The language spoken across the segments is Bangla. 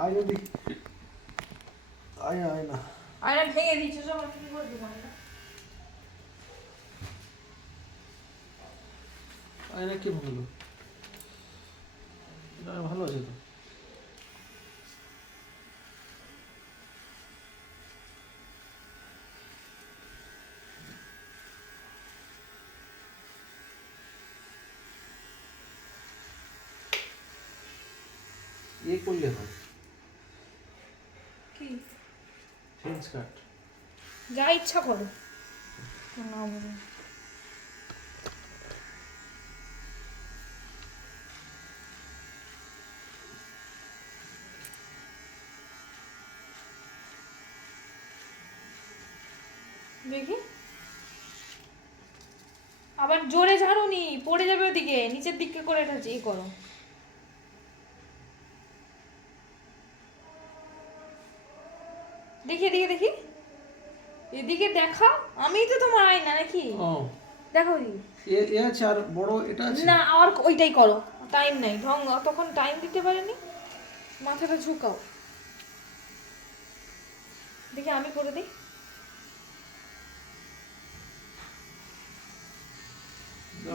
আয়না দেখি, আয়না আয়না আয়না ভেঙে দিয়েছে সব, আমি কি করবো আয়না? আয়না কে ভাঙলো? এটা ভালো আছে তো। করলে হয় কি ফ্রেঞ্চ কাট। যা ইচ্ছা করো না বলে। দেখি আবার জোরে ঝাড়ুনি, পড়ে যাবে ওদিকে, নিচের দিকে করে এটা করো। দেখি এদিকে দেখি, এদিকে দেখা, আমি তো তোমার আয়না নাকি? ও দেখো এ আছে আর বড় এটা আছে না, আর ওইটাই করো, টাইম নাই, ঢং তখন টাইম দিতে পারেনি, মাথাটা ঝুঁকাও। দেখি আমি করে দিই,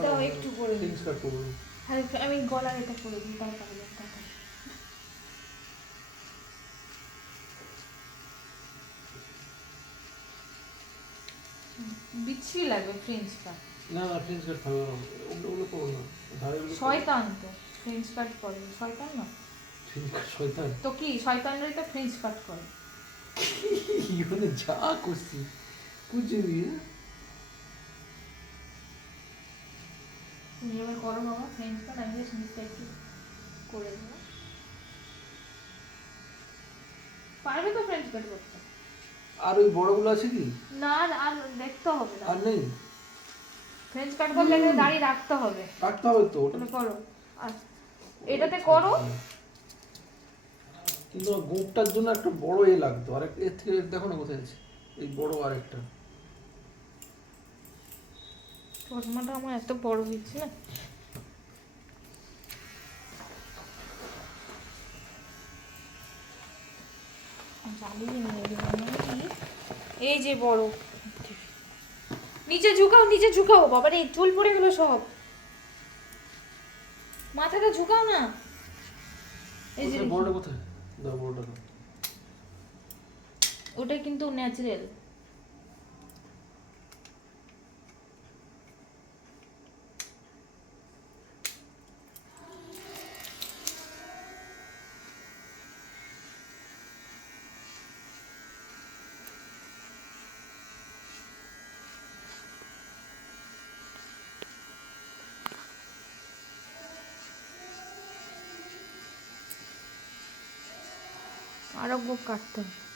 দাও একটু করে দিই। ফ্রেঞ্চ কাট করব। হ্যাঁ আমি গলার এটা করে দিই, তাই পারবে টাকা। বিচ্ছিরি লাগবে ফ্রেঞ্চ কাট। না না ফ্রেঞ্চ কাট ভালো না, ওগুলো করো না, ধারেগুলো শয়তান তো ফ্রেঞ্চ কাট করে, শয়তান না ফ্রেঞ্চ কাট শয়তান। তো কি, শয়তানরাই তো ফ্রেঞ্চ কাট করে। মানে যা করছি বুঝে দিয়ে তুমি এবার করো বাবা ফ্রেঞ্চ কাট, আমি জাস্ট নিচটা একটু করে দেবো। পারবে তো ফ্রেঞ্চ কাট করতে? আর ওই বড়গুলো আছে কি? না আর দেখতে হবে না, আর নেই। ফ্রেঞ্চ কাট করলে দাড়ি রাখতে হবে, রাখতে হবে তো ওটা। তুমি করো আর এটাতে করো। কিন্তু গোপটার জন্য একটা বড় লাগতো, আর এর থেকে দেখো না কোথায় আছে এই বড় আরেকটা। চশমাটা আমার এত বড় হচ্ছে না, জ্বালিয়ে নিয়ে এই যে বড়, নিচে ঝুঁকাও, নিচে ঝুঁকাও, বাবা রে চুল পড়ে গেল সব, মাথাটা ঝুঁকাও না। এই যে বড়টা কোথায়? দাও বড়টা দাও। ওটা কিন্তু ন্যাচারাল। আরো গোপ কাটতে হবে।